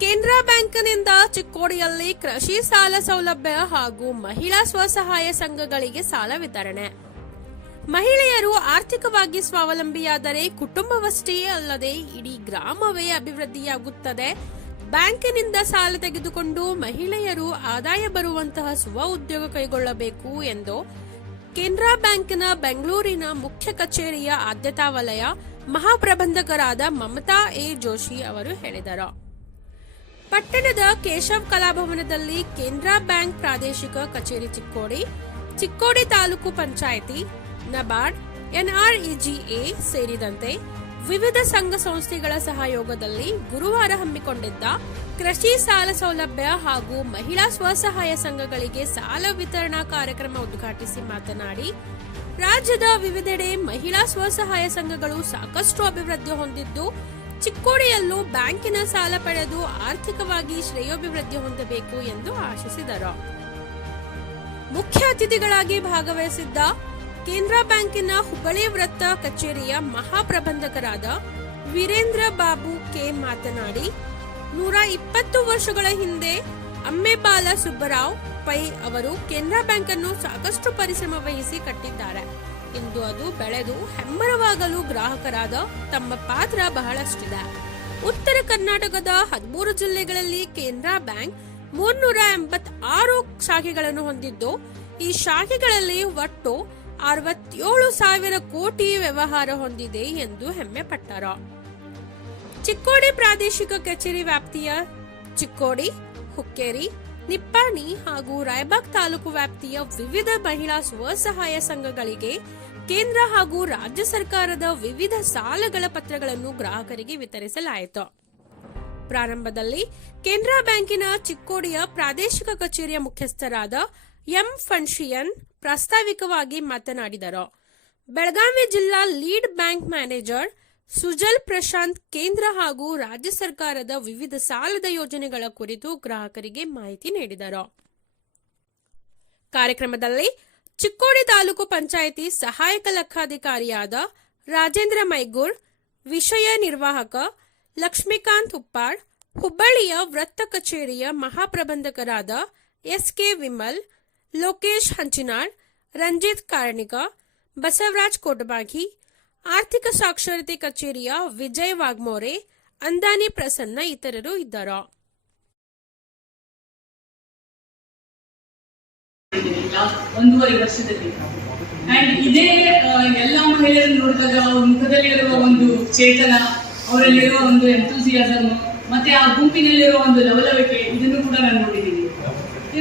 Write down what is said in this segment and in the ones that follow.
ಕೇಂದ್ರ ಬ್ಯಾಂಕ್ನಿಂದ ಚಿಕ್ಕೋಡಿಯಲ್ಲಿ ಕೃಷಿ ಸಾಲ ಸೌಲಭ್ಯ ಹಾಗೂ ಮಹಿಳಾ ಸ್ವಸಹಾಯ ಸಂಘಗಳಿಗೆ ಸಾಲ ವಿತರಣೆ. ಮಹಿಳೆಯರು ಆರ್ಥಿಕವಾಗಿ ಸ್ವಾವಲಂಬಿಯಾದರೆ ಕುಟುಂಬವಷ್ಟೇ ಅಲ್ಲದೆ ಇಡೀ ಗ್ರಾಮವೇ ಅಭಿವೃದ್ಧಿಯಾಗುತ್ತದೆ. ಬ್ಯಾಂಕಿನಿಂದ ಸಾಲ ತೆಗೆದುಕೊಂಡು ಮಹಿಳೆಯರು ಆದಾಯ ಬರುವಂತಹ ಸ್ವ ಉದ್ಯೋಗ ಕೈಗೊಳ್ಳಬೇಕು ಎಂದು ಕೆನರಾ ಬ್ಯಾಂಕ್ನ ಬೆಂಗಳೂರಿನ ಮುಖ್ಯ ಕಚೇರಿಯ ಆದ್ಯತಾ ವಲಯ ಮಹಾಪ್ರಬಂಧಕರಾದ ಮಮತಾ ಎ ಜೋಶಿ ಅವರು ಹೇಳಿದರು. ಪಟ್ಟಣದ ಕೇಶವ್ ಕಲಾಭವನದಲ್ಲಿ ಕೇಂದ್ರ ಬ್ಯಾಂಕ್ ಪ್ರಾದೇಶಿಕ ಕಚೇರಿ ಚಿಕ್ಕೋಡಿ ಚಿಕ್ಕೋಡಿ ತಾಲೂಕು ಪಂಚಾಯಿತಿ, ನಬಾರ್ಡ್, ಎನ್ಆರ್ಇಜಿಎ ಸೇರಿದಂತೆ ವಿವಿಧ ಸಂಘ ಸಂಸ್ಥೆಗಳ ಸಹಯೋಗದಲ್ಲಿ ಗುರುವಾರ ಹಮ್ಮಿಕೊಂಡಿದ್ದ ಕೃಷಿ ಸಾಲ ಸೌಲಭ್ಯ ಹಾಗೂ ಮಹಿಳಾ ಸ್ವಸಹಾಯ ಸಂಘಗಳಿಗೆ ಸಾಲ ವಿತರಣಾ ಕಾರ್ಯಕ್ರಮ ಉದ್ಘಾಟಿಸಿ ಮಾತನಾಡಿ, ರಾಜ್ಯದ ವಿವಿಧೆಡೆ ಮಹಿಳಾ ಸ್ವಸಹಾಯ ಸಂಘಗಳು ಸಾಕಷ್ಟು ಅಭಿವೃದ್ಧಿ ಹೊಂದಿದ್ದು ಚಿಕ್ಕೋಡಿಯಲ್ಲೂ ಬ್ಯಾಂಕಿನ ಸಾಲ ಪಡೆದು ಆರ್ಥಿಕವಾಗಿ ಶ್ರೇಯೋಭಿವೃದ್ಧಿ ಹೊಂದಬೇಕು ಎಂದು ಆಶಿಸಿದರು. ಮುಖ್ಯ ಅತಿಥಿಗಳಾಗಿ ಭಾಗವಹಿಸಿದ್ದ ಕೇಂದ್ರ ಬ್ಯಾಂಕಿನ ಹುಬ್ಬಳ್ಳಿ ವೃತ್ತ ಕಚೇರಿಯ ಮಹಾಪ್ರಬಂಧಕರಾದ ವೀರೇಂದ್ರ ಬಾಬು ಕೆ ಮಾತನಾಡಿ, ನೂರ ಇಪ್ಪತ್ತು ವರ್ಷಗಳ ಹಿಂದೆ ಅಮ್ಮೆಬಾಲ ಸುಬ್ಬರಾವ್ ಪೈ ಅವರು ಕೆನರಾ ಬ್ಯಾಂಕ್ ಅನ್ನು ಸಾಕಷ್ಟು ಪರಿಶ್ರಮ ವಹಿಸಿ ಕಟ್ಟಿದ್ದಾರೆ. ಇಂದು ಅದು ಬೆಳೆದು ಹೆಮ್ಮರವಾಗಲು ಗ್ರಾಹಕರಾದ ತಮ್ಮ ಪಾತ್ರ ಬಹಳಷ್ಟಿದೆ. ಉತ್ತರ ಕರ್ನಾಟಕದ ಹದಿಮೂರು ಜಿಲ್ಲೆಗಳಲ್ಲಿ ಕೇಂದ್ರ ಬ್ಯಾಂಕ್ ಮೂರ್ನೂರ ಎಂಬತ್ತಾರು ಶಾಖೆಗಳನ್ನು ಹೊಂದಿದ್ದು, ಈ ಶಾಖೆಗಳಲ್ಲಿ ಒಟ್ಟು ಅರವತ್ತೇಳು ಸಾವಿರ ಕೋಟಿ ವ್ಯವಹಾರ ಹೊಂದಿದೆ ಎಂದು ಹೆಮ್ಮೆ ಪಟ್ಟರ ಚಿಕ್ಕೋಡಿ ಪ್ರಾದೇಶಿಕ ಕಚೇರಿ ವ್ಯಾಪ್ತಿಯ ಚಿಕ್ಕೋಡಿ, ಹುಕ್ಕೇರಿ ನಿಪ್ಪಾಣಿ ಹಾಗೂ ರಾಯಬಾಗ್ ತಾಲೂಕು ವ್ಯಾಪ್ತಿಯ ವಿವಿಧ ಮಹಿಳಾ ಸ್ವಸಹಾಯ ಸಂಘಗಳಿಗೆ ಕೇಂದ್ರ ಹಾಗೂ ರಾಜ್ಯ ಸರ್ಕಾರದ ವಿವಿಧ ಸಾಲಗಳ ಪತ್ರಗಳನ್ನು ಗ್ರಾಹಕರಿಗೆ ವಿತರಿಸಲಾಯಿತು. ಪ್ರಾರಂಭದಲ್ಲಿ ಕೆನರಾ ಬ್ಯಾಂಕಿನ ಚಿಕ್ಕೋಡಿಯ ಪ್ರಾದೇಶಿಕ ಕಚೇರಿಯ ಮುಖ್ಯಸ್ಥರಾದ ಎಂ ಫನ್ಶಿಯನ್ ಪ್ರಾಸ್ತಾವಿಕವಾಗಿ ಮಾತನಾಡಿದರು. ಬೆಳಗಾವಿ ಜಿಲ್ಲಾ lead bank manager Sujal Prashant ಕೇಂದ್ರ ಹಾಗೂ ರಾಜ್ಯ ಸರ್ಕಾರದ ವಿವಿಧ ಸಾಲದ ಯೋಜನೆಗಳ ಕುರಿತು ಗ್ರಾಹಕರಿಗೆ ಮಾಹಿತಿ ನೀಡಿದರು. ಕಾರ್ಯಕ್ರಮದಲ್ಲಿ ಚಿಕ್ಕೋಡಿ ತಾಲೂಕು ಪಂಚಾಯಿತಿ ಸಹಾಯಕ ಲೆಕ್ಕಾಧಿಕಾರಿಯಾದ ರಾಜೇಂದ್ರ ಮೈಗೂರ್ ವಿಷಯ ನಿರ್ವಾಹಕ ಲಕ್ಷ್ಮೀಕಾಂತ್ ಉಪ್ಪಾಳ್, ಹುಬ್ಬಳ್ಳಿಯ ವೃತ್ತ ಕಚೇರಿಯ ಮಹಾಪ್ರಬಂಧಕರಾದ ಎಸ್ಕೆ ವಿಮಲ್, ಲೋಕೇಶ್ ಹಂಚಿನಾಳ್, ರಂಜಿತ್ ಕಾರ್ಣಿಕ, ಬಸವರಾಜ್ ಕೋಟಬಾಗಿ ಆರ್ಥಿಕ ಸಾಕ್ಷರತೆ ಕಚೇರಿಯ ವಿಜಯ್ ವಾಗ್ಮೋರೆ, ಅಂದಾನಿ ಪ್ರಸನ್ನ ಇತರರು ಇದ್ದರು. ಒಂದೂವರೆ ವರ್ಷದಲ್ಲಿ. ಅಂಡ್ ಇದೇ ಎಲ್ಲ ಮಹಿಳೆಯರು ನೋಡಿದಾಗ ಅವ್ರ ಮುಖದಲ್ಲಿರುವ ಒಂದು ಚೇತನ, ಅವರಲ್ಲಿರುವ ಒಂದು ಎಂಥೂಸಿಯಾಸಮ್ ಮತ್ತೆ ಆ ಗುಂಪಿನಲ್ಲಿರುವ ಒಂದು ಲವಲವಿಕೆ, ಇದನ್ನು ಕೂಡ ನಾನು ನೋಡಿದ್ದೀನಿ.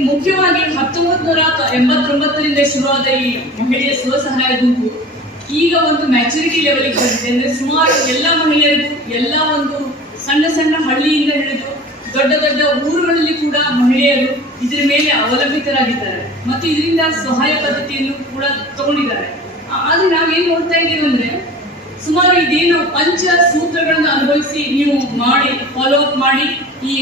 ಮುಖ್ಯವಾಗಿ ಹತ್ತೊಂಬತ್ತು ನೂರ ಎಂಬತ್ತೊಂಬತ್ತರಿಂದ ಶುರುವಾದ ಈ ಮಹಿಳೆಯ ಸ್ವಸಹಾಯ ಗುಂಪು ಈಗ ಒಂದು ಮ್ಯಾಚುರಿಟಿ ಲೆವೆಲ್ಗೆ ಬಂದಿದೆ ಅಂದ್ರೆ ಸುಮಾರು ಎಲ್ಲ ಮಹಿಳೆಯರು ಎಲ್ಲ ಒಂದು ಸಣ್ಣ ಸಣ್ಣ ಹಳ್ಳಿಯಿಂದ ಹಿಡಿದು ದೊಡ್ಡ ದೊಡ್ಡ ಊರುಗಳಲ್ಲಿ ಕೂಡ ಮಹಿಳೆಯರು ಇದರ ಮೇಲೆ ಅವಲಂಬಿತರಾಗಿದ್ದಾರೆ. ಮತ್ತು ಇದರಿಂದ ಸಹಾಯ ಪದ್ಧತಿಯನ್ನು ಕೂಡ ತಗೊಂಡಿದ್ದಾರೆ. ಆದರೆ ನಾವೇನ್ ನೋಡ್ತಾ ಇದ್ದೀವಿ ಅಂದ್ರೆ ಸುಮಾರು ಇದೇನು ಪಂಚ ಸೂತ್ರಗಳನ್ನು ಅನುಭವಿಸಿ ನೀವು ಮಾಡಿ ಫಾಲೋ ಅಪ್ ಮಾಡಿ ಈ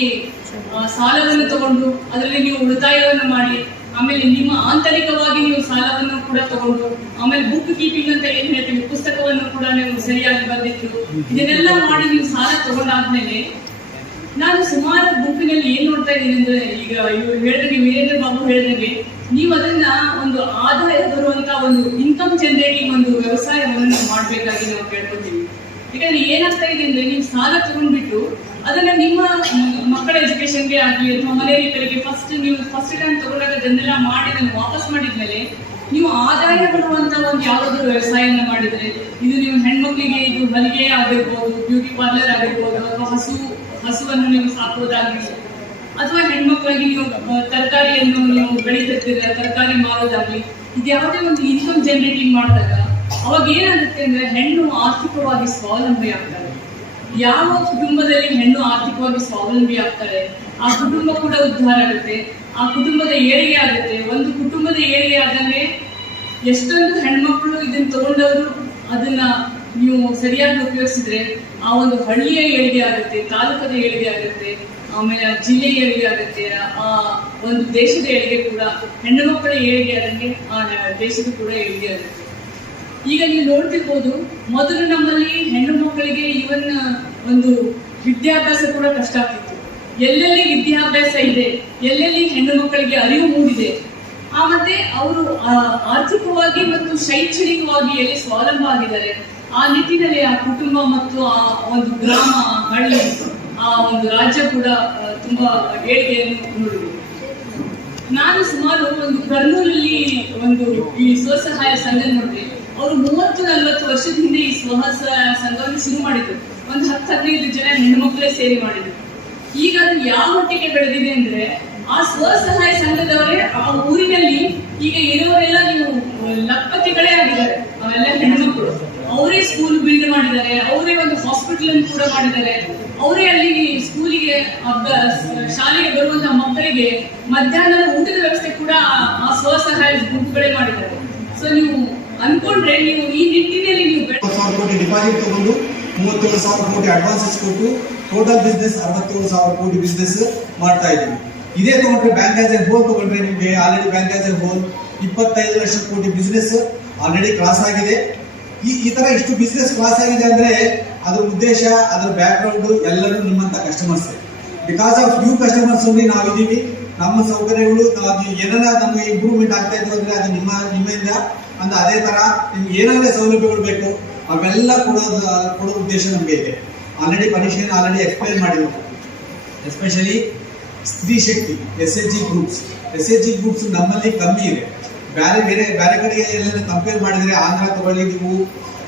ಸಾಲವನ್ನು ತಗೊಂಡು, ಅದರಲ್ಲಿ ನೀವು ಉಳಿತಾಯವನ್ನು ಮಾಡಿ ಆಮೇಲೆ ನಿಮ್ಮ ಆಂತರಿಕವಾಗಿ ನೀವು ಸಾಲವನ್ನು ಕೂಡ ತಗೊಂಡು, ಆಮೇಲೆ ಬುಕ್ ಕೀಪಿಂಗ್ ಅಂತ ಏನ್ ಹೇಳ್ತೀವಿ ಪುಸ್ತಕವನ್ನು ಕೂಡ ನೀವು ಸರಿಯಾಗಿ ಬಂದಿತ್ತು ಇದನ್ನೆಲ್ಲ ಮಾಡಿ ನೀವು ಸಾಲ ತಗೊಂಡಾದ್ಮೇಲೆ ನಾನು ಸುಮಾರು ಬುಕ್ಕಿನಲ್ಲಿ ಏನ್ ನೋಡ್ತಾ ಇದ್ದೀನಿ ಅಂದ್ರೆ, ಈಗ ಇವ್ರು ಹೇಳಿದಂಗೆ ವೀರೇಂದ್ರ ಬಾಬು ಹೇಳಿದಂಗೆ, ನೀವು ಅದನ್ನ ಒಂದು ಆದಾಯ ಬರುವಂತ ಒಂದು ಇನ್ಕಮ್ ಜನರೇಟಿಂಗ್ ಒಂದು ವ್ಯವಸಾಯವನ್ನು ಮಾಡ್ಬೇಕಾಗಿ ನಾವು ಕೇಳ್ಕೊತೀವಿ. ಯಾಕಂದ್ರೆ ಏನಾಗ್ತಾ ಇದೆ ಅಂದ್ರೆ, ನೀವು ಸಾಲ ತಗೊಂಡ್ಬಿಟ್ಟು ಅದನ್ನ ನಿಮ್ಮ ಮಕ್ಕಳ ಎಜುಕೇಶನ್ಗೆ ಆಗಲಿ ಅಥವಾ ಮನೆ ರಿಪೇರಿಗೆ ಫಸ್ಟ್ ನೀವು ಫಸ್ಟ್ ಟೈಮ್ ತಗೊಂಡಾಗ ಅದನ್ನೆಲ್ಲ ಮಾಡಿ ನೀವು ವಾಪಸ್ ಮಾಡಿದ್ಮೇಲೆ ನೀವು ಆದಾಯ ಬರುವಂತ ಒಂದು ಯಾವುದಾದ್ರು ವ್ಯವಸಾಯನ ಮಾಡಿದ್ರೆ, ಇದು ನೀವು ಹೆಣ್ಮಕ್ಳಿಗೆ ಇದು ಹೊಲಿಗೆ ಆಗಿರ್ಬೋದು ಬ್ಯೂಟಿ ಪಾರ್ಲರ್ ಆಗಿರ್ಬೋದು ಅಥವಾ ಹಸು, ಹಸುವನ್ನು ನೀವು ಸಾಕೋದಾಗ್ಲಿ ಅಥವಾ ಹೆಣ್ಮಕ್ಳಿಗೆ ನೀವು ತರಕಾರಿಯನ್ನು ನೀವು ಬೆಳೀತಿರ್ತೀರ ತರಕಾರಿ ಮಾರೋದಾಗ್ಲಿ, ಇದು ಯಾವುದೇ ಒಂದು ಇನ್ಕಮ್ ಜನರೇಟಿಂಗ್ ಮಾಡಿದಾಗ ಅವಾಗ ಏನಾಗುತ್ತೆ ಅಂದ್ರೆ ಹೆಣ್ಣು ಆರ್ಥಿಕವಾಗಿ ಸ್ವಾವಲಂಬಿ ಆಗ್ತಾರೆ. ಯಾವ ಕುಟುಂಬದಲ್ಲಿ ಹೆಣ್ಣು ಆರ್ಥಿಕವಾಗಿ ಸ್ವಾವಲಂಬಿ ಆಗ್ತಾರೆ? ಆ ಕುಟುಂಬ ಕೂಡ ಉದ್ಧಾರ ಆಗುತ್ತೆ. ಆ ಕುಟುಂಬದ ಏಳಿಗೆ ಆಗುತ್ತೆ. ಒಂದು ಕುಟುಂಬದ ಏಳಿಗೆ ಆದಂಗೆ ಎಷ್ಟೊಂದು ಹೆಣ್ಮಕ್ಳು ಇದನ್ನ ತಗೊಂಡವರು ಅದನ್ನ ನೀವು ಸರಿಯಾಗಿ ಉಪಯೋಗಿಸಿದ್ರೆ ಆ ಒಂದು ಹಳ್ಳಿಯ ಏಳಿಗೆ ಆಗುತ್ತೆ, ತಾಲೂಕದ ಏಳಿಗೆ ಆಗುತ್ತೆ, ಆಮೇಲೆ ಜಿಲ್ಲೆಯ ಏಳಿಗೆ ಆಗುತ್ತೆ, ಆ ಒಂದು ದೇಶದ ಏಳಿಗೆ ಕೂಡ, ಹೆಣ್ಣು ಮಕ್ಕಳ ಏಳಿಗೆ ಆದಂಗೆ ಆ ದೇಶದ ಕೂಡ ಏಳಿಗೆ ಆಗುತ್ತೆ. ಈಗ ನೀವು ನೋಡ್ತಿರ್ಬೋದು, ಮೊದಲು ನಮ್ಮಲ್ಲಿ ಹೆಣ್ಣು ಮಕ್ಕಳಿಗೆ ಇವನ್ ಒಂದು ವಿದ್ಯಾಭ್ಯಾಸ ಕೂಡ ಕಷ್ಟ ಆಗ್ತಿತ್ತು. ಎಲ್ಲೆಲ್ಲಿ ವಿದ್ಯಾಭ್ಯಾಸ ಇದೆ, ಎಲ್ಲೆಲ್ಲಿ ಹೆಣ್ಣು ಮಕ್ಕಳಿಗೆ ಅರಿವು ಮೂಡಿದೆ, ಆ ಮತ್ತೆ ಅವರು ಆರ್ಥಿಕವಾಗಿ ಮತ್ತು ಶೈಕ್ಷಣಿಕವಾಗಿ ಎಲ್ಲಿ ಸ್ವಾವಲಂಬ ಆಗಿದ್ದಾರೆ, ಆ ನಿಟ್ಟಿನಲ್ಲಿ ಆ ಕುಟುಂಬ ಮತ್ತು ಆ ಒಂದು ಗ್ರಾಮ ಹಳ್ಳಿ, ಆ ಒಂದು ರಾಜ್ಯ ಕೂಡ ತುಂಬಾ ಏಳಿಗೆಯನ್ನು ನೋಡಿದೆ ನಾನು ಸುಮಾರು ಒಂದು ಕರ್ನೂಲಲ್ಲಿ ಒಂದು ಈ ಸ್ವಸಹಾಯ ಸಂಘ ನೋಡಿದೆ. ಅವರು ಮೂವತ್ತು ನಲವತ್ತು ವರ್ಷದ ಹಿಂದೆ ಈ ಸ್ವಸಹಾಯ ಸಂಘವನ್ನು ಶುರು ಮಾಡಿದ್ರು. ಒಂದು ಹತ್ತು ಹದಿನೈದು ಜನ ಹೆಣ್ಮಕ್ಳೇ ಸೇರಿ ಮಾಡಿದ್ರು. ಈಗ ಅದು ಯಾವ ಮಟ್ಟಿಗೆ ಬೆಳೆದಿದೆ ಅಂದ್ರೆ ಆ ಸ್ವಸಹಾಯ ಸಂಘದವರೇ ಆ ಊರಿನಲ್ಲಿ ಈಗ ಇರುವವರೆಲ್ಲ ನೀವು ಲಪ್ಪತಿಗಳೇ ಆಗಿದ್ದಾರೆ. ಅವೆಲ್ಲ ಹೆಣ್ಮಕ್ಳು ಅವರೇ ಸ್ಕೂಲ್ ಬಿಲ್ಡ್ ಮಾಡಿದ್ದಾರೆ. ಅವರೇ ಒಂದು ಹಾಸ್ಪಿಟಲ್ ಅನ್ನು ಕೂಡ ಮಾಡಿದ್ದಾರೆ. ಅವರೇ ಅಲ್ಲಿ ಸ್ಕೂಲಿಗೆ ಶಾಲೆಗೆ ಬರುವಂತಹ ಮಕ್ಕಳಿಗೆ ಮಧ್ಯಾಹ್ನದ ಊಟದ ವ್ಯವಸ್ಥೆ ಕೂಡ ಆ ಸ್ವಸಹಾಯ ಗುಂಪುಗಳೇ ಮಾಡಿದ್ದಾರೆ. ಸೊ ನೀವು ಅನ್ಕೊಂಡ್ರೆ ನೀವು ಈ ನಿಟ್ಟಿನಲ್ಲಿ ನೀವು ಸಾವಿರ ಕೋಟಿ ಡಿಪಾಸಿಟ್ ತಗೊಂಡು ಮೂವತ್ತೇಳು ಸಾವಿರ ಕೋಟಿ ಅಡ್ವಾನ್ಸಸ್ ಕೊಟ್ಟು ಟೋಟಲ್ ಬಿಸ್ನೆಸ್ ಅರವತ್ತೇಳು ಸಾವಿರ ಕೋಟಿ ಬಿಸ್ನೆಸ್ ಮಾಡ್ತಾ ಇದ್ದೀವಿ ಇದೇ ತಗೊಂಡ್ರೆ ಬ್ಯಾಂಕ್ ಆಸ್ ಎ ಹೋಲ್ ತಗೊಂಡ್ರೆ ನಿಮಗೆ already bank as a whole ಇಪ್ಪತ್ತೈದು ಲಕ್ಷ ಕೋಟಿ ಬಿಸ್ನೆಸ್ ಆಲ್ರೆಡಿ ಕ್ರಾಸ್ ಆಗಿದೆ. ಈ ಈ ತರ ಇಷ್ಟು ಬಿಸ್ನೆಸ್ ಕ್ರಾಸ್ ಆಗಿದೆ ಅಂದ್ರೆ ಅದ್ರ ಉದ್ದೇಶ, ಅದ್ರ ಬ್ಯಾಕ್ ಗ್ರೌಂಡ್ ಎಲ್ಲರೂ ನಿಮ್ಮಂತ customers because of you customers ನಾವಿದ್ದೀವಿ ನಮ್ಮ ಸೌಕರ್ಯಗಳು ಅದು ಏನಾರ ನಮಗೆ ಇಂಪ್ರೂವ್ಮೆಂಟ್ ಆಗ್ತಾ ಇದ್ರು ಅಂದ್ರೆ ಅದು ನಿಮ್ಮ, ನಿಮ್ಮಿಂದ ಅಂದ ಅದೇ ತರ ನಿಮ್ಗೆ ಏನಾದ್ರೆ ಸೌಲಭ್ಯಗಳು ಬೇಕು, ಅವೆಲ್ಲ ಕೊಡೋದು ಕೊಡೋ ಉದ್ದೇಶ ನಮಗೆ ಇದೆ. ಆಲ್ರೆಡಿ ಪರೀಕ್ಷೆಯನ್ನು ಆಲ್ರೆಡಿ ಎಕ್ಸ್ಪ್ಲೈನ್ ಮಾಡಿದ್ರು. Especially Stree Shakti S H G groups S H G groups ನಮ್ಮಲ್ಲಿ ಕಮ್ಮಿ ಇದೆ. ಬೇರೆ ಬೇರೆ ಬೇರೆ ಕಡೆಗೆ ಎಲ್ಲ ಕಂಪೇರ್ ಮಾಡಿದ್ರೆ ಆಂಧ್ರ ತಗೊಳ್ಳಿ ನೀವು,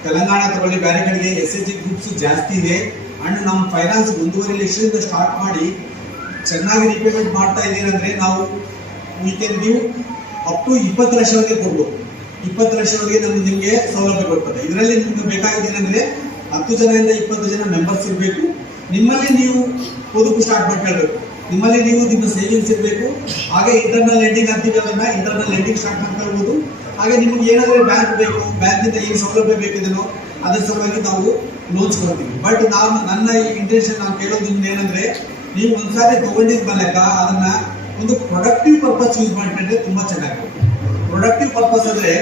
ತೆಲಂಗಾಣ ತಗೊಳ್ಳಿ ಬೇರೆ ಕಡೆಗೆ ಎಸ್ ಎಚ್ ಜಿ ಗ್ರೂಪ್ಸ್ ಜಾಸ್ತಿ ಇದೆ. ಅಂಡ್ ನಮ್ಮ ಫೈನಾನ್ಸ್ ಒಂದೂವರೆ ಲಕ್ಷದಿಂದ ಸ್ಟಾರ್ಟ್ ಮಾಡಿ ಚೆನ್ನಾಗಿ ರಿಪೇಮೆಂಟ್ ಮಾಡ್ತಾ ಇದ್ದೀರಿ ಅಂದ್ರೆ ನಾವು ವಿ ಅಪ್ ಟು ಇಪ್ಪತ್ತು ಲಕ್ಷವರೆಗೆ ಕೊಡ್ಬೋದು. ಇಪ್ಪತ್ತು ಲಕ್ಷವರೆಗೆ ನಮ್ಗೆ ನಿಮಗೆ ಸೌಲಭ್ಯ ಕೊಡ್ತದೆ ಇದರಲ್ಲಿ ನಿಮ್ಗೆ ಬೇಕಾಗಿದ್ದೇನೆಂದ್ರೆ ಹತ್ತು ಜನರಿಂದ ಇಪ್ಪತ್ತು ಜನ ಮೆಂಬರ್ಸ್ ಇರಬೇಕು. ನಿಮ್ಮಲ್ಲಿ ನೀವು ಬದುಕು ಸ್ಟಾರ್ಟ್ ಮಾಡ್ಕೊಳ್ಬೇಕು ನಿಮ್ಮಲ್ಲಿ ನೀವು ನಿಮ್ಮ ಸೇವಿಂಗ್ಸ್ ಇರಬೇಕು. ಹಾಗೆ ಇಂಟರ್ನಲ್ ಲೆಂಡಿಂಗ್ ಅಂತೀವಿ ಅದನ್ನ ಇಂಟರ್ನಲ್ ಲೆಂಡಿಂಗ್ ಸ್ಟಾರ್ಟ್ ಮಾಡ್ಕೊಳ್ಬೋದು ಹಾಗೆ ನಿಮ್ಗೆ ಏನಾದರೂ ಬ್ಯಾಂಕ್ ಬೇಕು ಬ್ಯಾಂಕಿಂದ ಏನು ಸೌಲಭ್ಯ ಬೇಕಿದೆಯೋ ಅದರ ಸಲುವಾಗಿ ನಾವು ಲೋನ್ಸ್ ಕೊಡ್ತೀವಿ. ಬಟ್ ನಾನು, ನನ್ನ ಇಂಟೆನ್ಷನ್ ನಾನು ಕೇಳೋದು ನಿಮ್ಗೆ ಏನಂದ್ರೆ ನೀವು ಒಂದ್ಸಾರಿ ತಗೊಂಡಿದ್ ಮನೆಕ ಅದನ್ನ ಒಂದು ಪ್ರೊಡಕ್ಟಿವ್ ಪರ್ಪಸ್ ಯೂಸ್ ಮಾಡ್ಕೊಂಡ್ರೆ ತುಂಬಾ ಚೆನ್ನಾಗಿರುತ್ತೆ. ಪ್ರೊಡಕ್ಟಿವ್ ಪರ್ಪಸ್ ಅಂದ್ರೆ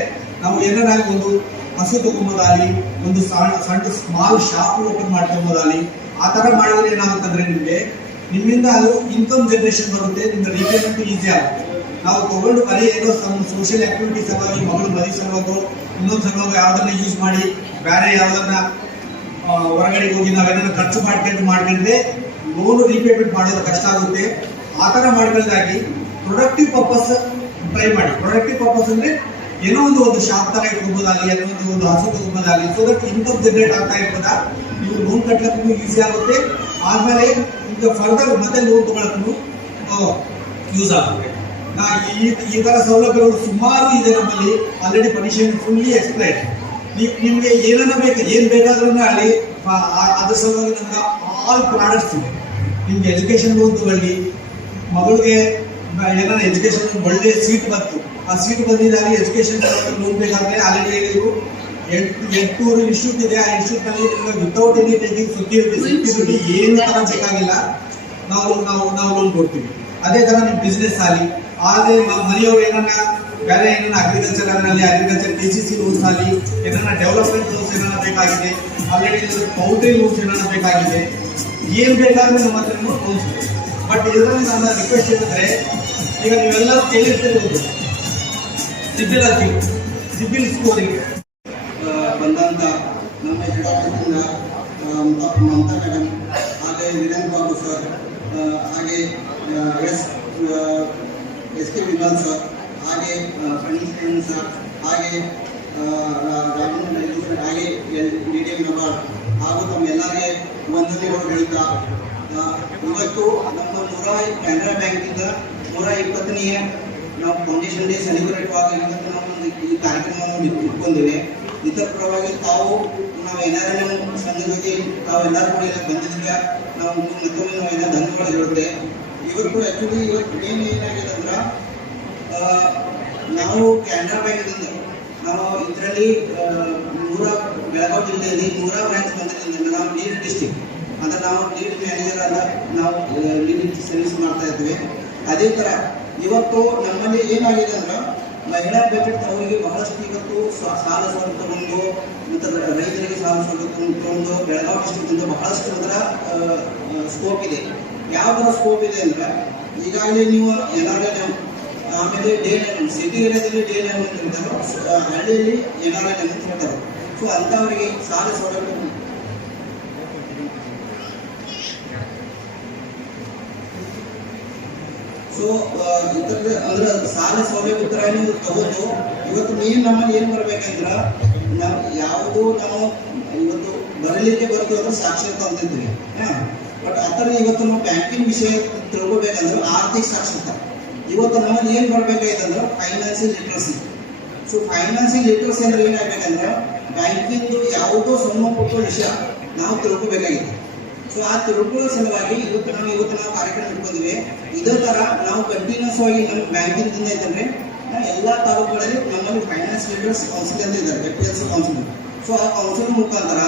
ನಾವು ಏನಾರ ಒಂದು ಹಸು ತಗೊಂಬೋದಾಗಲಿ, ಒಂದು ಸಣ್ಣ ಸಣ್ಣ ಸ್ಮಾಲ್ ಶಾಪ್ ಓಪನ್ ಮಾಡ್ಕೊಂಬೋದಾಗಲಿ, ಆ ತರ ಮಾಡಿದ್ರೆ ಏನಾಗುತ್ತಂದ್ರೆ ನಿಮ್ಗೆ ನಿಮ್ಮಿಂದ ಅದು ಇನ್ಕಮ್ ಜನರೇಷನ್ ಬರುತ್ತೆ ನಿಮ್ಮ ರೀಪೇಮೆಂಟ್ ಈಸಿ ಆಗುತ್ತೆ. ನಾವು ತಗೊಂಡು ಬರೀ ಏನೋ ಸೋಷಿಯಲ್ ಆಕ್ಟಿವಿಟೀಸ್ ಸಲುವಾಗಿ ಮಗಳು ಮರಿ ಸಲುವಾಗ ಇನ್ನೊಂದು ಸಲುವಾಗ ಯಾವ್ದನ್ನ ಯೂಸ್ ಮಾಡಿ, ಬೇರೆ ಯಾವ್ದನ್ನ ಹೊರಗಡೆ ಹೋಗಿ ನಾವೇನಾದ್ರು ಖರ್ಚು ಮಾಡ್ಕೊಂಡು ಮಾಡ್ಕೊಂಡ್ರೆ ಲೋನ್ ರೀಪೇಮೆಂಟ್ ಮಾಡೋದು ಕಷ್ಟ ಆಗುತ್ತೆ. ಆ ಥರ ಮಾಡಿದಾಗಿ ಪ್ರೊಡಕ್ಟಿವ್ ಪರ್ಪಸ್ ಟ್ರೈ ಮಾಡಿ. ಪ್ರೊಡಕ್ಟಿವ್ ಪರ್ಪಸ್ ಅಂದ್ರೆ ಏನೋ ಒಂದು ಒಂದು ಶಾಪ್ ತರ ಇಟ್ಕೊಬೋದಾಗಲಿ, ಏನೋ ಒಂದು ಒಂದು ಹಸು ತಗೋಬೋದಾಗಲಿ ಸೊ ದಟ್ ಇನ್ಕಮ್ ಜನರೇಟ್ ಆಗ್ತಾ ಇರ್ತದ ನೀವು ಲೋನ್ ಕಟ್ಲಕ್ಕೂ ಈಸಿ ಆಗುತ್ತೆ. ಆಮೇಲೆ ಈಗ ಫರ್ದರ್ ಮತ್ತೆ ಲೋನ್ ತಗೊಳಕ್ಕೂ ಯೂಸ್ ಆಗುತ್ತೆ. ನಾ ಈ ಈ ಥರ ಸೌಲಭ್ಯಗಳು ಸುಮಾರು ಇದೆ ನಮ್ಮಲ್ಲಿ. ಆಲ್ರೆಡಿ ಪರಿಶೀಲನೆ ಫುಲ್ಲಿ ಎಕ್ಸ್ಪ್ಲೈನ್ ನೀವು, ನಿಮಗೆ ಏನನ್ನ ಬೇಕು, ಏನು ಬೇಕಾದ್ರೂ ಅಲ್ಲಿ ಅದ್ರ ಸಲುವಾಗಿ ನಮ್ಗೆ ಆಲ್ ಪ್ರಾಡಕ್ಟ್ಸ್ ಇದೆ. ನಿಮ್ಗೆ ಎಜುಕೇಶನ್ ಲೋನ್ ತಗೊಳ್ಳಿ ಮಗಳಿಗೆ ಏನಾರ ಎಜುಕೇಶನ್ ಒಳ್ಳೆ ಸೀಟ್ ಬಂತು. ಆ ಸೀಟ್ ಬಂದಿದ್ದಾಗ ಎಜುಕೇಶನ್ ಲೋನ್ ಬೇಕಾದ್ರೆ ಆಲ್ರೆಡಿ ಹೇಳಿದ್ರು ಎಂಟು ಎಂಟುನೂರು ಇನ್ಸ್ಟಿಟ್ಯೂಟ್ ಇದೆ. ಆ ಇನ್ಸ್ಟಿಟ್ಯೂಟ್ನಲ್ಲಿ ನಿಮಗೆ without any taking security security ಏನು ತರ ಬೇಕಾಗಿಲ್ಲ. ನಾವು ನಾವು ನಾವು ಲೋನ್ ಕೊಡ್ತೀವಿ. ಅದೇ ತರ ನಿಮ್ ಬಿಸ್ನೆಸ್ ಆಗಲಿ ಆದ್ರೆ ಮನೆಯವರು ಮನೆಯವ್ರು ಏನನ್ನ ಬೇರೆ ಏನನ್ನ ಅಗ್ರಿಕಲ್ಚರ್ ಅದರಲ್ಲಿ agriculture K C C rules ಆಗಲಿ ಏನನ್ನ ಡೆವಲಪ್ಮೆಂಟ್ ಲೋನ್ಸ್ ಏನನ್ನ ಬೇಕಾಗಿದೆ ಆಲ್ರೆಡಿ ಪೌಲ್ಟ್ರಿ ಲೋನ್ಸ್ ಏನನ್ನ ಬೇಕಾಗಿದೆ, ಏನ್ ಬೇಕಾದ್ರೆ ನಮ್ಮ ಹತ್ರ ಬಟ್ ಇದರಲ್ಲಿ ನನ್ನ ರಿಕ್ವೆಸ್ಟ್ ಏನಂದ್ರೆ, ಈಗ ನೀವೆಲ್ಲರೂ ಕೇಳಿರ್ತಿರ್ಬೋದು. ಸಿಬಿಲ್ ಅಲ್ಲಿ ಸಿಬಿಲ್ ಸ್ಕೋರಿಂಗ್ ಬಂದಂತ ನಮ್ಮ ಹೆಡ್ ಆಫೀಸಿಂದ ಮಮತಾ ಮೇಡಮ್ ಹಾಗೆ ವೀರೇಂದ್ರ ಬಾಬು ಸರ್ ಹಾಗೆ S S K Vimal sir ಹಾಗೆ ಫ್ರೆಂಡ್ಸ್ ಫ್ರೆಂಡ್ಸ್ ಹಾಗೆ ಹಾಗೆ ಡಿ ಹಾಗೂ ತಮ್ಮೆಲ್ಲರಿಗೆ ವಂದನೆಗಳು ಹೇಳ್ತಾ ಇವತ್ತು ನಮ್ಮ ನೂರ ಕೆನರಾ ಬ್ಯಾಂಕಿಂದ ನೂರ ಇಪ್ಪತ್ತನೆಯ ನಾವು ಫೌಂಡೇಶನ್ ಡೇ ಸೆಲೆಬ್ರೇಟ್ ಆಗಿ ಇವತ್ತು ನಾವು ಈ ಕಾರ್ಯಕ್ರಮವನ್ನು ಇಟ್ಕೊಂಡಿವೆ. ಇದರ ಪರವಾಗಿ ತಾವು, ನಾವು ಆರ್ ಎಲ್ ಎಂ ತಾವೆಲ್ಲರೂ ಕೂಡ ಇಲ್ಲಿ ಬಂದಿದ್ದೀಗ ನಾವು ಮತ್ತೊಮ್ಮೆ ನಾವು ಎಲ್ಲ ಧನ್ಯವಾದ ಹೇಳುತ್ತೆ ಇವತ್ತು ಆ್ಯಕ್ಚುಲಿ ಇವತ್ತು ಏನು ಏನಾಗಿದೆ ಅಂದ್ರೆ ನಾವು ಕೆನರಾ ಬ್ಯಾಂಕಿನಿಂದ ನಾವು ಇದರಲ್ಲಿ ನೂರ, ಬೆಳಗಾವಿ ಜಿಲ್ಲೆಯಲ್ಲಿ ನೂರ ಬ್ರಾಂಚ್ ಬಂದಿರೋದ್ರಿಂದ ನಾವು ಲೀಡ್ ಡಿಸ್ಟಿಕ್ ಅಂದ್ರೆ ನಾವು ಲೀಡ್ ಮ್ಯಾನೇಜರ್ ಆದ ನಾವು ಲೀಡ್ ಸರ್ವಿಸ್ ಮಾಡ್ತಾ ಇದ್ವಿ. ಅದೇ ಥರ ಇವತ್ತು ನಮ್ಮಲ್ಲಿ ಏನಾಗಿದೆ ಅಂದ್ರೆ, ಮಹಿಳಾ ಬಜೆಟ್ ಅವರಿಗೆ ಬಹಳಷ್ಟು ಇವತ್ತು ಸಾಲ ಸೌಲಭ್ಯ ತಗೊಂಡು ಮತ್ತು ರೈತರಿಗೆ ಸಾಲ ಸೌಲಭ್ಯ ತಗೊಂಡು ಬೆಳಗಾವಿ ಡಿಸ್ಟ್ರಿಕ್ಟ್ ಬಹಳಷ್ಟು ಅದರ ಸ್ಕೋಪ್ ಇದೆ. ಯಾವ ಥರ ಸ್ಕೋಪ್ ಇದೆ ಅಂದ್ರೆ, ಈಗಾಗಲೇ ನೀವು ಎನ್ ಆಮೇಲೆ ಡೇ ಲೈನ್ ಸಿಟಿ ಏರಿಯಾದಲ್ಲಿ ಡೇ ಲೈನ್ ಅಂತ ಹಳ್ಳಿಯಲ್ಲಿ ಎನ್ ಆರ್ ಅಂತ ಹೇಳ್ತಾರೆ ಸೊ ಅಂಥವರಿಗೆ ಸಾಲ ಸೌಲಭ್ಯ ಸೊ ಅಂದ್ರೆ ಸಾಲ ಸೌಲಭ್ಯ ತರ ನೀವು ತಗೊಂಡು, ಇವತ್ತು ನೀವು ನಮ್ಮಲ್ಲಿ ಏನ್ ಬರ್ಬೇಕಂದ್ರ ನಾವು ಯಾವುದು ನಾವು ಇವತ್ತು ಬರಲಿಕ್ಕೆ ಬರ್ತೀವಿ ಅಂದ್ರೆ ಸಾಕ್ಷರತೆ ಅಂತಿದ್ವಿ ಬಟ್ ಥರ ಇವತ್ತು ನಾವು ಬ್ಯಾಂಕಿಂಗ್ ವಿಷಯ ತಿಳ್ಕೊಬೇಕಂದ್ರೆ ಆರ್ಥಿಕ ಸಾಕ್ಷರತೆ. ಇವತ್ತು ನಮ್ಮಲ್ಲಿ ಏನ್ ಅಂದ್ರೆ financial literacy so financial literacy ಅಂದ್ರೆ ಏನಾಗ್ಬೇಕಂದ್ರೆ ಬ್ಯಾಂಕಿಂಗ್ ಯಾವುದೋ ಸಣ್ಣ ಪುಟ್ಟ ವಿಷಯ ನಾವು ತಿಳ್ಕೊಬೇಕಾಗಿತ್ತು. ಸೊ ಆ ತಿಳ್ಕೊಳ್ಳೋ ಸಲುವಾಗಿ ಇವತ್ತು ನಾವು ಇವತ್ತು ನಾವು ಕಾರ್ಯಕ್ರಮ ಇಟ್ಕೊಂಡಿವಿ. ಇದೇ ತರ ನಾವು ಕಂಟಿನ್ಯೂಸ್ ಆಗಿ ನಮ್ಮ ಇದ್ದಂದ್ರೆ ನಾವು ಎಲ್ಲಾ ತಾಲೂಕುಗಳಲ್ಲಿ ನಮ್ಮಲ್ಲಿ ಫೈನಾನ್ಸ್ ಲೀಡರ್ಸ್ ಕೌನ್ಸಿಲ್ ಅಂತ ಇದ್ದಾರೆ ಕೌನ್ಸಿಲ್ ಸೊ ಆ ಕೌನ್ಸಿಲ್ ಮುಖಾಂತರ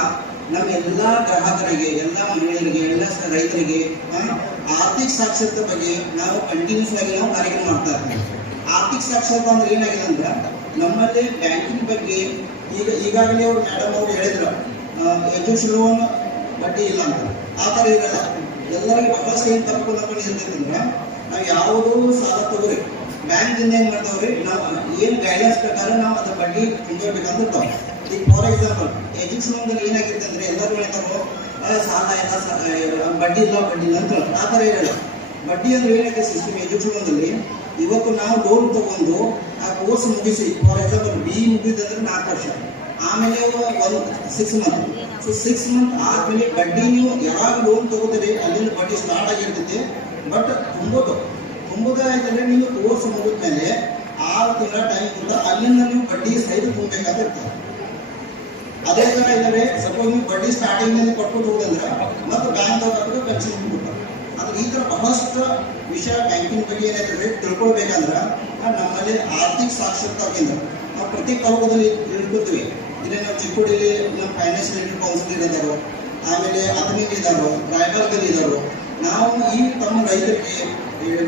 ನಮ್ಮ ಎಲ್ಲ ಗ್ರಾಹಕರಿಗೆ, ಎಲ್ಲ ಮಹಿಳೆಯರಿಗೆ, ಎಲ್ಲ ರೈತರಿಗೆ ಆರ್ಥಿಕ ಸಾಕ್ಷರತೆ ಬಗ್ಗೆ ನಾವು ಕಂಟಿನ್ಯೂಸ್ ಆಗಿ ನಾವು ಕಾರ್ಯಕ್ರಮ ಮಾಡ್ತಾ ಇರ್ತೀವಿ ಆರ್ಥಿಕ ಸಾಕ್ಷರತೆ ಅಂದ್ರೆ ಏನಾಗಿದೆ ಅಂದ್ರೆ, ನಮ್ಮಲ್ಲಿ ಬ್ಯಾಂಕಿಂಗ್ ಬಗ್ಗೆ ಈಗ, ಈಗಾಗಲೇ ಅವರು ಮೇಡಮ್ ಅವರು ಹೇಳಿದ್ರು ಎಜುಕೇಶನ್ ಲೋನ್ ಬಡ್ಡಿ ಇಲ್ಲ ಅಂತ. ಆ ಥರ ಇರಲ್ಲ. ಎಲ್ಲರಿಗೂ ವಾಪಸ್ ಏನು ತಪ್ಪಿಕೊಂಡು ಇರ್ತೈತಂದ್ರೆ ನಾವು ಯಾವುದೋ ಸಾಲ ತಗೋರಿ. ಬ್ಯಾಂಕಿಂದ ಏನು ಮಾಡ್ತಾವ್ರಿ? ನಾವು ಏನು ಗೈಡೆನ್ಸ್ ಪ್ರಕಾರ ನಾವು ಅದ್ರ ಬಡ್ಡಿ ತುಂಬಬೇಕಂತ ಇರ್ತಾವೆ ಈಗ ಫಾರ್ ಎಕ್ಸಾಂಪಲ್ ಎಜುಕೇಶನ್ ಲೋನ್ದಲ್ಲಿ ಏನಾಗಿರುತ್ತೆ ಅಂದ್ರೆ ಎಲ್ಲರೂ ಹೇಳ್ತಾರೋ "ಆ, ಸಾಲ ಆ, ಬಡ್ಡಿ ಇಲ್ಲ ಬಡ್ಡಿ ಇಲ್ಲ ಅಂತ. ಆ ಥರ ಇರಲ್ಲ. ಬಡ್ಡಿ ಅಂದ್ರೆ ಏನಾಗಿದೆ ಸಿಸ್ಟಮ್ ಎಜುಕೇಶನ್ ಲೋನ್ದಲ್ಲಿ ಇವತ್ತು ನಾವು ಲೋನ್ ತಗೊಂಡು ಆ ಕೋರ್ಸ್ ಮುಗಿಸಿ ಫಾರ್ ಎಕ್ಸಾಂಪಲ್ ಬಿ ಮುಗಿದಂದ್ರೆ ನಾಲ್ಕು ವರ್ಷ. ಆಮೇಲೆ ಒಂದು six month so six month ಆದ್ಮೇಲೆ ಬಡ್ಡಿ ನೀವು ಯಾವಾಗ ಲೋನ್ ತಗೋತೀರಿ ಅಲ್ಲಿಂದ ಬಡ್ಡಿ ಸ್ಟಾರ್ಟ್ ಆಗಿರ್ತೈತಿ. ಬಟ್ ತುಂಬೋದು. ತುಂಬೋದಾಯ್ತಂದ್ರೆ ನೀವು ಕೋರ್ಸ್ ಮುಗಿದ್ಮೇಲೆ ಆರು ತಿಂಗಳ ಟೈಮ್ ಅಲ್ಲಿಂದ ನೀವು ಬಡ್ಡಿ ಸೈಡ್ ತುಂಬಬೇಕಾದ ಇರ್ತದೆ ಅದೇ ತರ ಇದ್ದಾರೆ. ಸಪೋಸ್ ನೀವು ಬಡ್ಡಿ ಸ್ಟಾರ್ಟಿಂಗ್ನಲ್ಲಿ ಕೊಟ್ಬಿಟ್ಟು ಹೋದಂದ್ರೆ ಮತ್ತೆ ಬ್ಯಾಂಕ್ ಅವ್ರು ಪೆನ್ಷನ್ ಕೊಡ್ತಾರೆ. ಅದು ಈ ತರ ಬಹಳಷ್ಟು ವಿಷಯ ಬ್ಯಾಂಕಿಂಗ್ ಬಗ್ಗೆ ಏನಾಯ್ತಂದ್ರೆ ತಿಳ್ಕೊಳ್ಬೇಕಂದ್ರೆ ನಮ್ಮಲ್ಲಿ ಆರ್ಥಿಕ ಸಾಕ್ಷರತಾ ಕೇಂದ್ರ, ನಾವು ಪ್ರತಿ ತಾಲೂಕದಲ್ಲಿ ಇಟ್ಕೊತೀವಿ ಇಲ್ಲಿ ನಾವು ಚಿಕ್ಕೋಡಿಲಿ ನಮ್ಮ ಫೈನಾನ್ಸ್ ರಿಲೇಟೆಡ್ ಕೌನ್ಸಿಲರ್ ಇದ್ದಾರೋ ಆಮೇಲೆ ಅತನಿಗೆ ಇದ್ದಾರೋ ರಾಯಬಾಗದಲ್ಲಿ ಇದ್ದಾರೋ ನಾವು ಈ ತಮ್ಮ ರೈತರಿಗೆ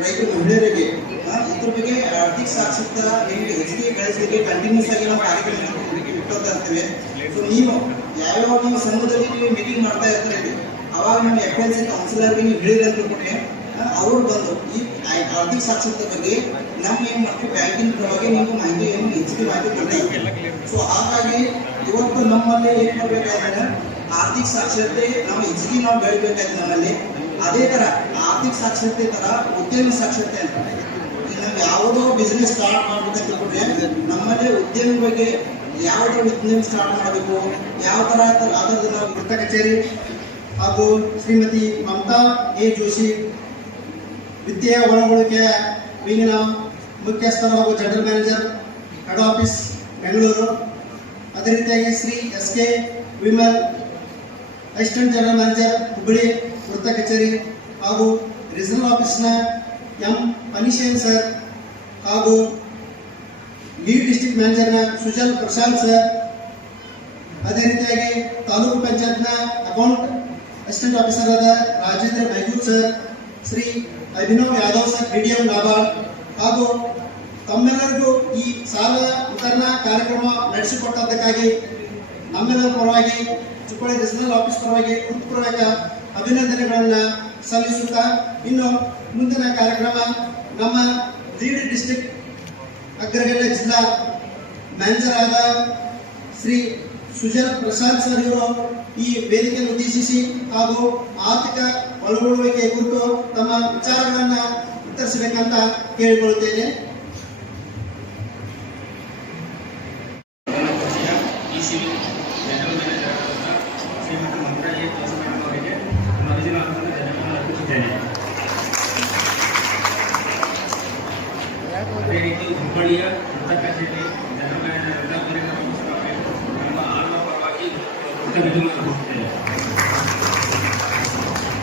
ರೈತರ ರೈತ ಮಹಿಳೆಯರಿಗೆ ಇದ್ರ ಬಗ್ಗೆ ಆರ್ಥಿಕ ಸಾಕ್ಷರತಾ ಹೆಚ್ಚಿಗೆ ಬೆಳೆಸಲಿಕ್ಕೆ ಕಂಟಿನ್ಯೂಸ್ ಆಗಿ ನಾವು ಕಾರ್ಯಕ್ರಮ ಇಟ್ಕೊಳ್ತಾ ಇರ್ತೀವಿ ಸೊ ನೀವು ಯಾವ್ಯಾವ ನೀವು ಸಂಘದಲ್ಲಿ ನೀವು ಮೀಟಿಂಗ್ ಮಾಡ್ತಾ ಇರ್ತೀರಿ, ಅವಾಗ ನಮ್ಮ ಎಫ್ ಎಲ್ ಸಿ ಕೌನ್ಸಿಲರ್ಗೆ ನೀವು ಹೇಳಿರಿ ಅಂದ್ಕೊಂಡ್ರೆ ಅವ್ರು ಬಂದು ಈ ಆರ್ಥಿಕ ಸಾಕ್ಷರತೆ ಬಗ್ಗೆ ನಮ್ಮ ಏನ್ ಮಾಡ್ತೀವಿ ಬ್ಯಾಂಕಿಂಗ್ ನಿಮ್ಗೆ ಮಾಹಿತಿ ಏನು ಹೆಚ್ಚಿಗೆ ಮಾಹಿತಿ ಕೊಡ್ತೀವಿ ಸೊ ಹಾಗಾಗಿ ಇವತ್ತು ನಮ್ಮಲ್ಲಿ ಏನ್ ಮಾಡ್ಬೇಕಾದ್ರೆ, ಆರ್ಥಿಕ ಸಾಕ್ಷರತೆ ನಾವು ಹೆಚ್ಚಿಗೆ ನಾವು ಬೆಳಿಬೇಕಾಯ್ತು ನಮ್ಮಲ್ಲಿ. ಅದೇ ತರ ಆರ್ಥಿಕ ಸಾಕ್ಷರತೆ ತರ ಉದ್ಯಮ ಸಾಕ್ಷರತೆ ಅಂತ. ನಮ್ಗೆ ಯಾವುದೋ ಬಿಸ್ನೆಸ್ ಸ್ಟಾರ್ಟ್ ಮಾಡ್ಬೇಕಂತ ನಮ್ಮಲ್ಲಿ ಉದ್ಯಮ ಬಗ್ಗೆ ಯಾವ ತರ ಸ್ನಾನ ಸ್ಟಾರ್ಟ್ ಮಾಡಬೇಕು, ಯಾವ ತರ ಅದರದ್ದು ವೃತ್ತ ಕಚೇರಿ ಹಾಗೂ ಶ್ರೀಮತಿ ಮಮತಾ ಎ ಜೋಶಿ, ವಿದ್ಯೆಯ ಒಳಗೊಳಿಕೆಯ ವಿಂಗಿನ ಮುಖ್ಯಸ್ಥರು ಹಾಗೂ general manager head office Bengaluru. ಅದೇ ರೀತಿಯಾಗಿ Shri S K Vimal assistant general manager Hubballi ವೃತ್ತ ಕಚೇರಿ, ಹಾಗೂ ರಿಸರ್ವ್ ಆಫೀಸ್ನ ಎಂ ಅನಿಶೇನ್ ಸರ್ ಹಾಗೂ ಲೀಡ್ ಡಿಸ್ಟ್ರಿಕ್ಟ್ ಮ್ಯಾನೇಜರ್ನ ಸುಜಲ್ ಪ್ರಶಾಂತ್ ಸರ್, ಅದೇ ರೀತಿಯಾಗಿ ತಾಲೂಕು ಪಂಚಾಯತ್ನ ಅಕೌಂಟ್ ಅಸಿಸ್ಟೆಂಟ್ ಆಫೀಸರ್ ಆದ Rajendra Maigur sir, Shri Abhinav Yadav sir, D D M NABARD, ಹಾಗೂ ತಮ್ಮೆಲ್ಲರಿಗೂ ಈ ಸಾಲ ವಿತರಣಾ ಕಾರ್ಯಕ್ರಮ ನಡೆಸಿಕೊಟ್ಟದ್ದಕ್ಕಾಗಿ ನಮ್ಮೆಲ್ಲರ ಪರವಾಗಿ ಚಿಕ್ಕೋಡಿ ರೀಜನಲ್ ಆಫೀಸ್ ಪರವಾಗಿ ಹೃತ್ಪೂರ್ವಕ ಅಭಿನಂದನೆಗಳನ್ನು ಸಲ್ಲಿಸುತ್ತಾ ಇನ್ನು ಮುಂದಿನ ಕಾರ್ಯಕ್ರಮ ನಮ್ಮ ಲೀಡ್ ಡಿಸ್ಟ್ರಿಕ್ಟ್ ಅಗ್ರಗಣ್ಯ ಜಿಲ್ಲಾ ಮ್ಯಾನೇಜರ್ ಆದ ಶ್ರೀ ಸುಜಲ್ ಪ್ರಸಾದ್ ಸರ್ ಇವರು ಈ ವೇದಿಕೆಯನ್ನು ಉದ್ದೇಶಿಸಿ ಹಾಗೂ ಆರ್ಥಿಕ ಒಳಗೊಳ್ಳುವಿಕೆ ಕುರಿತು ತಮ್ಮ ವಿಚಾರಗಳನ್ನು ವಿತರಿಸಬೇಕಂತ ಕೇಳಿಕೊಳ್ಳುತ್ತೇನೆ ಇಸಿಲು ಜನರಲ್ ಮ್ಯಾನೇಜರ್ ಆದಂಥ ಶ್ರೀಮತಿ ಮಮತಾ ಎ ಜೋಶಿ ಮೇಡಮ್ ಅವರಿಗೆ ಮರುಜಿನಾಥನ ಧನ್ಯವಾದ ಅರ್ಪಿಸುತ್ತೇನೆ ಅದೇ ರೀತಿ ಹುಬ್ಬಳ್ಳಿಯ ವೃತ್ತ ಕಚೇರಿ ಜನರಲ್ ಮ್ಯಾನೇಜರ್ ಅಂತ ಅವರಿಗೆ ನಮಸ್ಕಾರ ನಮ್ಮ ಆತ್ಮ ಪರವಾಗಿ ಕೃತಜ್ಞತೆಯನ್ನು ಅರ್ಪಿಸುತ್ತೇನೆ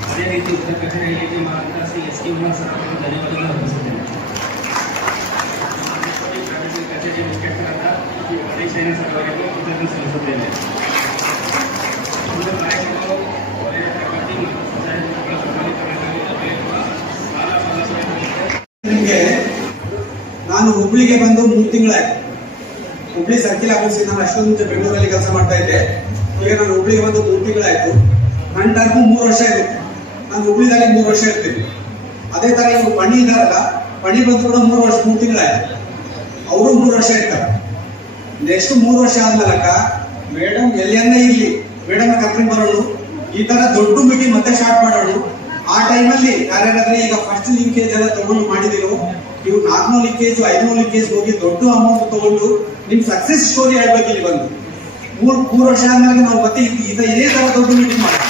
ಅದೇ ರೀತಿ ವೃತ್ತ ಕಚೇರಿಯಲ್ಲಿ ಮಾಡಿದಂಥ Shri S K Umar sir ಅವರಿಗೆ ಧನ್ಯವಾದಗಳನ್ನು ಅರ್ಪಿಸುತ್ತೇನೆ ಕಚೇರಿ ಮುಖ್ಯಸ್ಥರಾದ ಶ್ರೀ ಗಣೇಶಯ್ಯ ಸರ್ ಅವರಿಗೆ ಕೃತಜ್ಞತೆ ಸಲ್ಲಿಸುತ್ತೇನೆ ಒಂದು ಕಾರ್ಯಕ್ರಮವು ವಲಯ ತರಬೇತಿ ಮತ್ತು ಸ್ವಸಹಾಯ ಗುಂಪುಗಳ ಸಬಲೀಕರಣಕ್ಕಾಗಿ ನಮಗೆ ಕೂಡ ಸಾಲ ಸೌಲಭ್ಯ ನಿಮಗೆ ಹುಬ್ಳಿಗೆ ಬಂದು ಮೂರು ತಿಂಗಳಾಯ್ತು ಹುಬ್ಳಿ ಸರ್ಕಿಲ್ ಆಫೀಸ್ ನಾನು ಅಷ್ಟೊಂದು ಮುಂಚೆ ಬೆಂಗಳೂರಲ್ಲಿ ಕೆಲಸ ಮಾಡ್ತಾ ಇದ್ದೆ. ಈಗ ನಾನು ಹುಬ್ಳಿಗೆ ಬಂದು ಮೂರು ತಿಂಗಳಾಯ್ತು ನನ್ನ ಟರ್ಮು ಮೂರು ವರ್ಷ ಇರುತ್ತೆ. ನಾನು ಹುಬ್ಳಿದಲ್ಲಿ ಮೂರು ವರ್ಷ ಇರ್ತೀನಿ. ಅದೇ ತರ ಇವರು ಪಣಿ ಇದಾರಲ್ಲ, ಪಣಿ ಬಂದು ಕೂಡ ಮೂರು ವರ್ಷ, ಮೂರು ತಿಂಗಳಾಯ್ತು ಅವರು ಮೂರು ವರ್ಷ ಇರ್ತಾರೆ. ನೆಕ್ಸ್ಟ್ ಮೂರು ವರ್ಷ ಆದ್ಮೇಲಕ ಮೇಡಮ್ ಎಲ್ಲಿಯನ್ನ ಇರ್ಲಿ. ಮೇಡಮ್ ಕರ್ಕೊಂಡು ಬರೋಳು ಈ ತರ ದೊಡ್ಡ ಮಿಟಿ ಮತ್ತೆ ಸ್ಟಾರ್ಟ್ ಮಾಡೋಳು ಆ ಟೈಮಲ್ಲಿ ಯಾರ್ಯಾರಾದ್ರೆ ಈಗ ಫಸ್ಟ್ ಲಿಂಕೇಜ್ ಎಲ್ಲ ತಗೊಂಡು ಮಾಡಿದಿರೋ ಇವು ನಾಲ್ಕುನೂರು ಲಿಂಕೇಜ್ ಐನೂರು ಲಿಂಕೇಜ್ ಹೋಗಿ ದೊಡ್ಡ ಅಮೌಂಟ್ ತಗೊಂಡು ನಿಮ್ ಸಕ್ಸೆಸ್ ಸ್ಟೋರಿ ಹೇಳ್ಬೇಕು ಇಲ್ಲಿ ಬಂದು. ಮೂರ್ ಮೂರು ವರ್ಷ ಆದ್ಮೇಲೆ ನಾವು ಮತ್ತೆ ಇದೇ ತರ ದೊಡ್ಡ ಮೀಟಿಂಗ್ ಮಾಡೋಣ.